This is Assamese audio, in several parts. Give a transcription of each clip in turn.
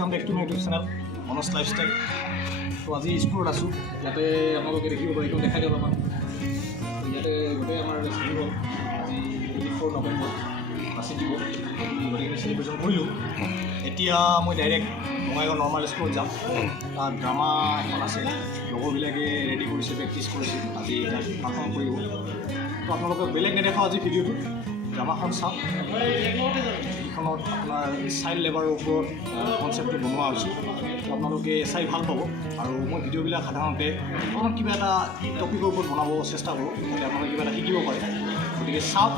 Welcome back to my YouTube channel Manoj lifestyle. तो आज स्कूल आसो इते अपने देखिए एकदम देखा दिया अलग इते गोटे आज 24 नवेम्बर बासी दी गए सेलिब्रेशन करूँ। एतिया मैं डायरेक्ट बंगाईगाँव नर्माल स्कूल जाम तार ड्रामा एन आसे लगरबिले रेडी कर प्रेक्टिस कर आज पारफर्म कर। तो आपलोक बेलेग नेदेखा आज भिडिओ ड्रामाखन चाওক এইখনত আপোনাৰ চাইল্ড লেবাৰৰ ওপৰত কনচেপ্টটো বনোৱা হৈছে। তো আপোনালোকে চাই ভাল পাব আৰু মই ভিডিঅ'বিলাক সাধাৰণতে অকণমান কিবা এটা টপিকৰ ওপৰত বনাব চেষ্টা কৰোঁ যাতে আপোনালোকে কিবা এটা শিকিব পাৰে। গতিকে চাওক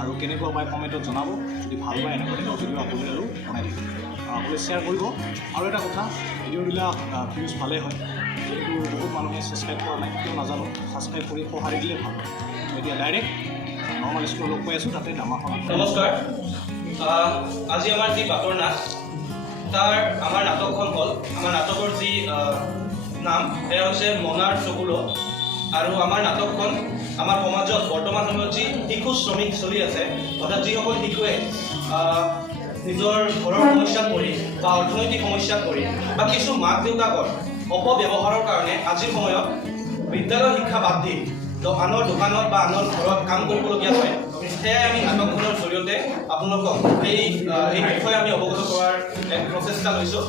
আৰু কেনেকুৱা পায় কমেণ্টত জনাব। যদি ভাল পায় এনেকৈ ভিডিঅ' আপুনি আৰু বনাই থাকিব আপুনি শ্বেয়াৰ কৰিব। আৰু এটা কথা ভিডিঅ'বিলাক ভিউজ ভালেই হয় কিন্তু বহুত মানুহে ছাবস্ক্ৰাইব কৰা নাই কিয় নাজানো। ছাবস্ক্ৰাইব কৰি সঁহাৰি দিলে ভাল হয়। এতিয়া ডাইৰেক্ট নৰ্মাল স্কুল লগ পাই আছোঁ তাতে ड्रामाখন। নমস্কাৰ। আজি আমাৰ যি বাটৰ নাট তাৰ আমাৰ নাটকখন হ'ল আমাৰ নাটকৰ যি নাম সেয়া হৈছে মনাৰ চকুলো। আৰু আমাৰ নাটকখন আমাৰ সমাজত বৰ্তমান সময়ত যি শিশু শ্ৰমিক চলি আছে অৰ্থাৎ যিসকল শিশুৱে নিজৰ ঘৰৰ সমস্যাত পৰি বা অৰ্থনৈতিক সমস্যাত পৰি বা কিছু মাক দেউতাকৰ অপব্যৱহাৰৰ কাৰণে আজিৰ সময়ত বিদ্যালয় শিক্ষা বাদ দি আনৰ দোকানত বা আনৰ ঘৰত কাম কৰিবলগীয়া হয়। সেয়াই আমি নাটকখনৰ জৰিয়তে আপোনালোকক এই বিষয়ে আমি অৱগত কৰাৰ এক প্ৰচেষ্টা লৈছোঁ।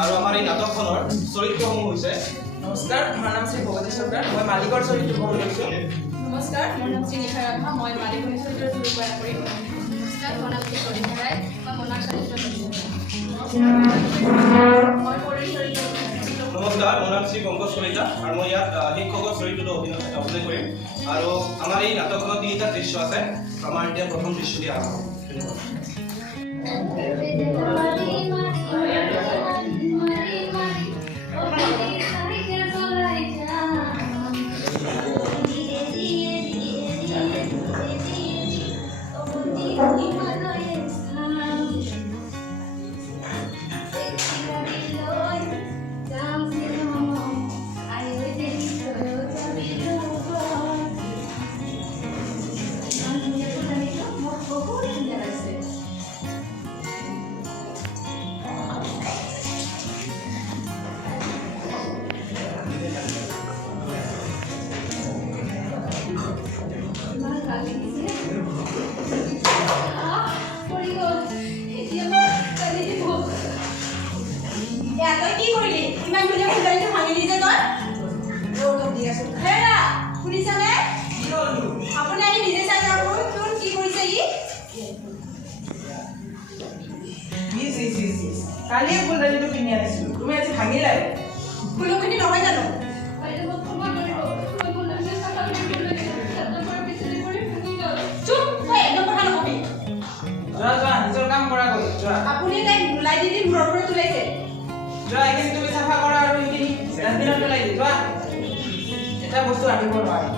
আৰু আমাৰ এই নাটকখনৰ চৰিত্ৰসমূহ হৈছে নমস্কাৰ, মোৰ নাম শ্ৰী ভগৱতী চৰকাৰ, মই মালিকৰ চৰিত্ৰ কৰি লৈছোঁ। নমস্কাৰ, মোৰ নাম শ্ৰী নিশা ৰাভা, মই মালিকৰ চৰিত্ৰ ৰূপায়ণ কৰিম। নমস্কাৰ, মোৰ নাম শ্ৰী কলিতা ৰায়, মই মনাৰ চৰিত্ৰ মই পৰীৰ চৰিত্ৰ। নমস্কাৰ, মোৰ নাম শ্ৰী পংকজ কলিতা আৰু মই ইয়াত শিক্ষকৰ চৰিত্ৰটো অভিনয় কৰিম। আৰু আমাৰ এই নাটকখনত 3টা দৃশ্য আছে। আমাৰ এতিয়া প্ৰথম দৃশ্য দিয়া হ'ব। কালিয়ে ফুলদানিটো কিনি আনিছিলোঁ, তুমি আজি ভাঙিলাই। ফুলখিনি নহয় জানো? চুপ, তই একদম কথা নকবি। যোৱা যোৱা, নিজৰ কাম কৰা গৈ যোৱা। আপুনি তাইক ওলাই দি মূৰৰ পৰা তোলাইছে। যোৱা, এইখিনি তুমি চাফা কৰা আৰু এইখিনি ডাষ্টবিনত পেলাই দি যোৱা। এটা বস্তু আনিব নোৱাৰি।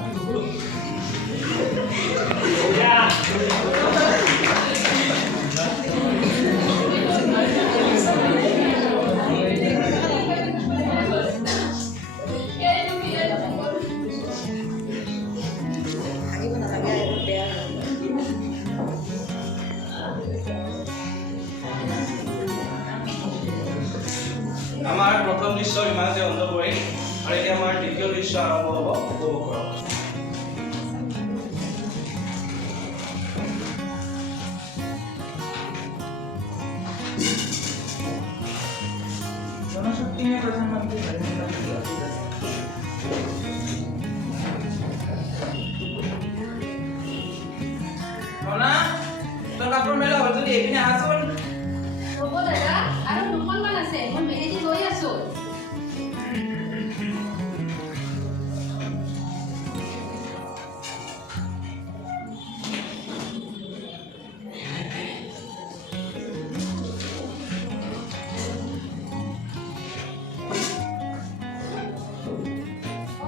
আমাৰ প্ৰথম দৃশ্য ইমানতে অন্ত পৰিল আৰু এতিয়া আমাৰ দ্বিতীয় দৃশ্য আৰম্ভ হ'ব। উপভোগ কৰক। জনশক্তি में प्रधानमंत्री नरेंद्र मोदी रोना তোৰ কাপড় মেলা হল যদি এখানে আসুন। হ'ব দাদা, আৰু দুখনমান আছে, মই মেলি দি গৈ আছোঁ।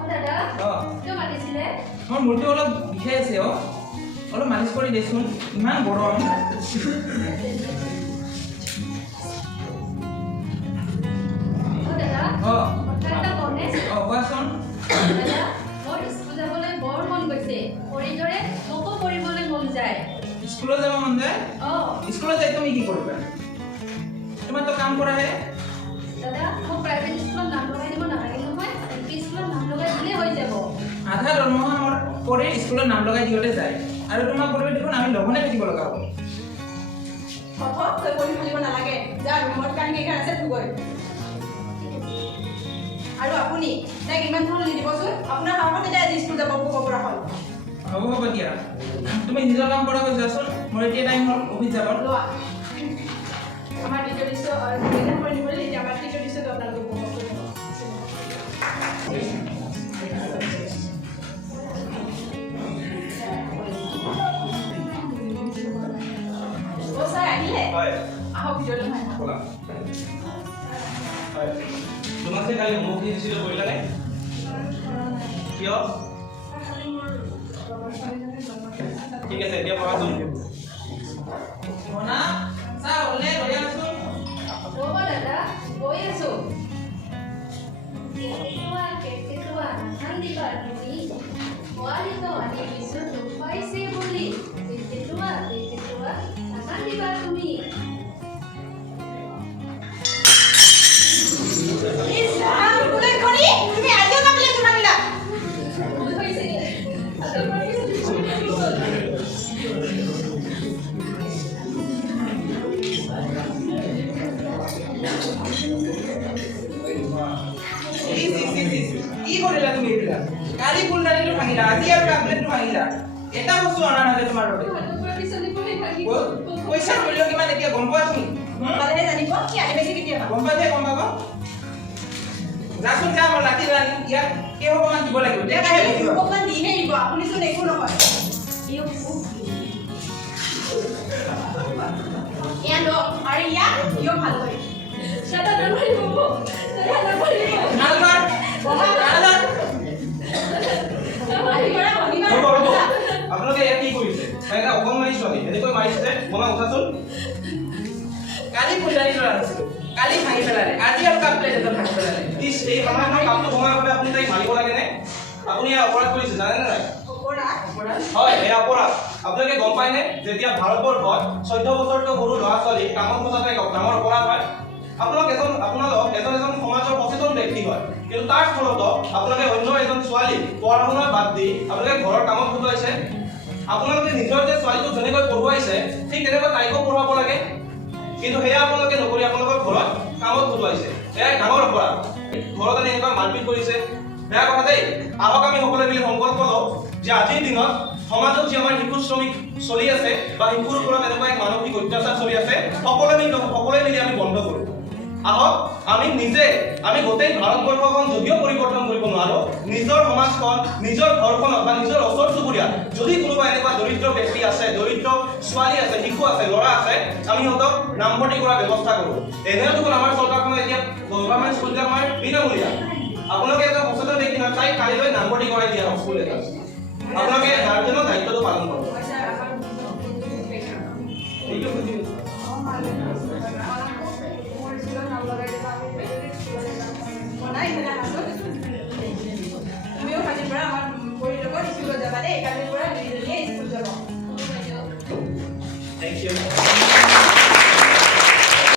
দাদা, কিয় মাতিছিলে? মোৰ মূৰটো অলপ বিষাই আছে অলপ মালিচ কৰি দেচোন, ইমান গৰম। দাদা, কথা এটা কওঁনে? কোৱাচোন। দাদা, মোৰ স্কুল যাবলৈ বৰ মন গৈছে। কৰিডৰে মোকো কৰিবলৈ মন যায়। স্কুলত যাব মন যায়? অঁ। স্কুলত যাই তুমি কি কৰিবা? তোমাৰ তো কাম কৰাহে। দাদা মোক প্ৰাইভেট স্কুলত নাম লগাই দিব নালাগে নহয় LP স্কুলত নাম লগাই দিলে হৈ যাব আধা দৰমহা মোৰ কৰি স্কুলত নাম লগাই দিওঁতে যায় আৰু তোমাক কৰিব দেখোন আমি লঘনে থাকিব লগা হ'ব কথা তই কৰি খুলিব নালাগে যা ৰুমত কাম কেইখন আছে তুই গৈ আৰু আপুনি তাইক ইমান ধৰণৰ নিদিবচোন আপোনাৰ সাহসতে তাই আজি স্কুল যাব ক'ব পৰা হ'ল হ'ব দিয়া তুমি নিজৰ কাম কৰা হৈ যোৱাচোন মোৰ এতিয়া টাইম হ'ল অফিচ যাব লোৱা আমাৰ দ্বিতীয় দৃশ্য সুবিধা কৰি নিবলৈ এতিয়া আমাৰ তৃতীয় দৃশ্যটো আপোনালোকে উপভোগ কৰিব ছাৰ আহিলে হয় আহক ভিডিঅ'টো হয় ক'লা হয় তোমাক যে কালি হোমৱৰ্ক দিছিলোঁ কৰিলানে কিয় ঠিক আছে এতিয়া পঢ়াচোন মনা চা ওলে লৈ আছোন হ'ব দাদা গৈ আছো কেকেটুৱা নাখান দিবা তুমি পোৱালিটো আনি দিছো দুখাইছে বুলি কেকেটুৱা নাখান দিবা তুমি তুমি আজিও কাটিলে তোমাৰিলা কি কৰিলা তুমি এইবিলাক কালি ফুলদানিটো ভাঙিলা আজি আৰু কাপলেটটো ভাঙিলা এটা বস্তু অনা নাযায় তোমাৰ বাবে পইচা মূল্য কিমান এতিয়া গম পোৱা তুমি ভালেহে জানিব কি আহি পাইছে কেতিয়াবা গম পাইছে গম পাব যাচোন যা মই লাঠি ৰানি ইয়াক কেইশমান দিব লাগিব দেখাই দিব অকণমান দিহে দিব আপুনিচোন একো নহয় এয়া ল আৰু ইয়াক কিয় ভাল কৰি দাদা নামাৰিব দাদা নামাৰিব নালবাৰ নালবাৰ হ'ব আপোনালোকে ইয়াত কি কৰিছে তাইক অকণমানি ছোৱালী এনেকৈ মাৰিছে মনা উঠাচোন কালি ফুলদানিটো আনিছিলো কালি ভাঙি পেলালে আজি আৰু কাপলেট এটা ভাঙি পেলালে ইছ এই সময়ত কামটো সময় হ'লে আপুনি তাইক মাৰিব লাগেনে আপুনি এয়া অপৰাধ কৰিছে জানেনে নাই হয় এয়া অপৰাধ আপোনালোকে গম পায়নে যেতিয়া ভাৰতবৰ্ষত 14 বছৰতকৈ সৰু ল'ৰা ছোৱালী কামত ফচাটো এক ডাঙৰ অপৰাধ হয় আপোনালোক এজন সমাজৰ সচেতন ব্যক্তি হয় কিন্তু তাৰ ফলতো আপোনালোকে অন্য এজন ছোৱালী পঢ়া শুনা বাদ দি আপোনালোকে ঘৰৰ কামত খটুৱাইছে আপোনালোকে নিজৰ যে ছোৱালীটোক যেনেকৈ পঢ়ুৱাইছে ঠিক তেনেকৈ তাইকো পঢ়াব লাগে কিন্তু সেয়া আপোনালোকে নকৰি আপোনালোকৰ ঘৰত কামত খটুৱাইছে এয়া ডাঙৰ অপৰাধ ঘৰত আনি এনেকুৱা মাৰপিট কৰিছে বেয়া কথা দেই আহক আমি সকলোৱে মিলি সংকল্প লওঁ যে আজিৰ দিনত সমাজত যি আমাৰ শিশু শ্ৰমিক চলি আছে বা শিশুৰ ওপৰত এনেকুৱা এক মানসিক অত্যাচাৰ চলি আছে সকলোৱে মিলি আমি বন্ধ কৰোঁ আহক আমি গোটেই ভাৰতবৰ্ষখন যদিও পৰিৱৰ্তন কৰিব নোৱাৰো নিজৰ সমাজখন নিজৰ ঘৰখনত বা নিজৰ ওচৰ চুবুৰীয়া যদি কোনোবা এনেকুৱা দৰিদ্ৰ ব্যক্তি আছে দৰিদ্ৰ ছোৱালী আছে শিশু আছে ল'ৰা আছে আমি সিহঁতক নামভৰ্তি কৰাৰ ব্যৱস্থা কৰোঁ এনেওতো আমাৰ চৰকাৰখনে এতিয়া গভৰ্ণমেণ্ট স্কুলবিলাক আমাৰ বিনামূলীয়া আপোনালোকে এটা সচেতন ব্যক্তি নহয় তাইক কালিলৈ নামভৰ্তি কৰাই দিয়া হওক স্কুল এটা আপোনালোকে গাৰ্জেনৰ দায়িত্বটো পালন কৰক এইটো বুজি তুমিও কালিৰ পৰা আমাৰ পৰিয়ালৰ স্কুলত যাবা দেই কালিৰ পৰা স্কুল যাব Thank you.